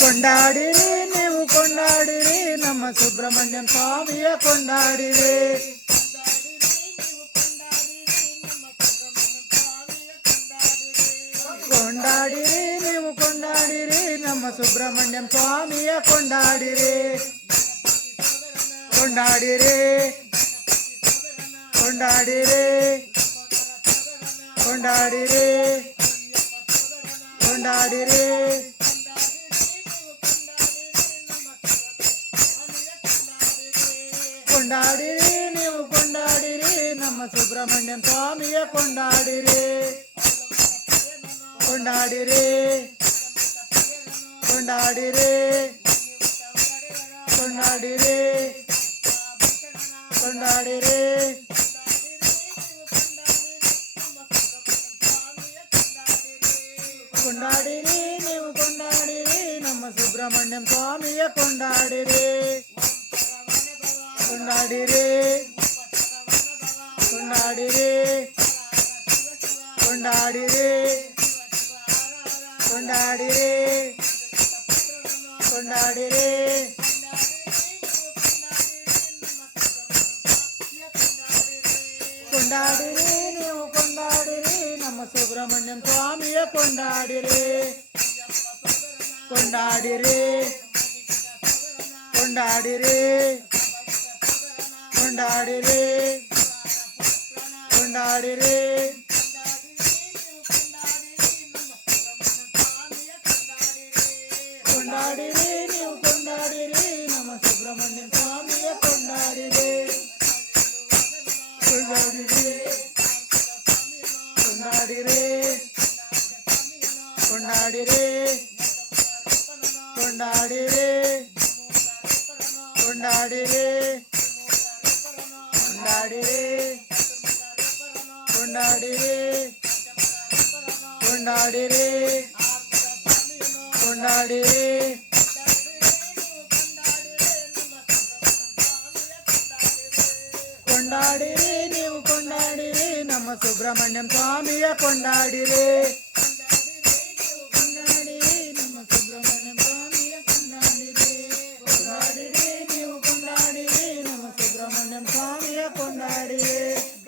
ಕೊಂಡಾಡಿರಿ ನೀವು ಕೊಂಡಾಡಿರಿ ನಮ್ಮ ಸುಬ್ರಹ್ಮಣ್ಯಂ ಸ್ವಾಮಿಯ ಕೊಂಡಾಡಿರಿ ಕೊಂಡಾಡಿರಿ ನೀವು ಕೊಂಡಾಡಿರಿ ನಮ್ಮ ಸುಬ್ರಹ್ಮಣ್ಯಂ ಸ್ವಾಮಿಯ ಕೊಂಡಾಡಿರಿ ಕೊಂಡಾಡಿರಿ ಕೊಂಡಾಡಿರಿ ಕೊಂಡಾಡಿರಿ ಕೊಂಡಾಡಿರಿ ಕೊಂಡಾಡಿರಿ ನೀವು ಕೊಂಡಾಡಿರಿ ನಮ್ಮ ಸುಬ್ರಹ್ಮಣ್ಯಂ ಸ್ವಾಮಿಯ ಕೊಂಡಾಡಿರಿ ಕೊಂಡಾಡಿರಿ ಕೊಂಡಾಡಿರಿ ಕೊಂಡಾಡಿರಿ ಕೊಂಡಾಡಿರಿ ಕೊಂಡಾಡಿರಿ ನೀವು ಕೊಂಡಾಡಿರಿ ನಮ್ಮ ಸುಬ್ರಹ್ಮಣ್ಯಂ ಸ್ವಾಮಿಯ ಕೊಂಡಾಡಿರಿ ಕೊಂಡಾಡಿರಿ ಕೊಂಡಾಡಿರಿ ಕೊಂಡಾಡಿರಿ ಕೊಂಡಾಡಿರಿ ಕೊಂಡಾಡಿರಿ ಕೊಂಡಾಡಿರಿ ನೀವು ಕೊಂಡಾಡಿರಿ ನಮ್ಮ ಸುಬ್ರಹ್ಮಣ್ಯಂ ಸ್ವಾಮಿಯ ಕೊಂಡಾಡಿರಿ ಕೊಂಡಾಡಿರಿ ಕೊಂಡಾಡಿರಿ ಕೊಂಡಾಡಿರಿ ಕೊಂಡಾಡಿರಿ ಕೊಂಡಾಡಿರಿ ನೀವು ಕೊಂಡಾಡಿರಿ ನಮ್ಮ ಸುಬ್ರಹ್ಮಣ್ಯಂ ಸ್ವಾಮಿಯ ಕೊಂಡಾಡಿರಿ ಕೊಂಡಾಡಿರಿ ಕೊಂಡಾಡಿರಿ ಕೊಂಡಾಡಿರಿ ಕೊಂಡಾಡಿರಿ ಕೊಂಡಾಡಿರಿ ಕೊಂಡಾಡಿರಿ ಕೊಂಡಾಡಿರಿ ಕೊಂಡಾಡಿರಿ ಕೊಂಡಾಡಿರಿ ನೀವು ಕೊಂಡಾಡಿರಿ ನಮ್ಮ ಸುಬ್ರಹ್ಮಣ್ಯಂ ಸ್ವಾಮಿಯ ಕೊಂಡಾಡಿರಿ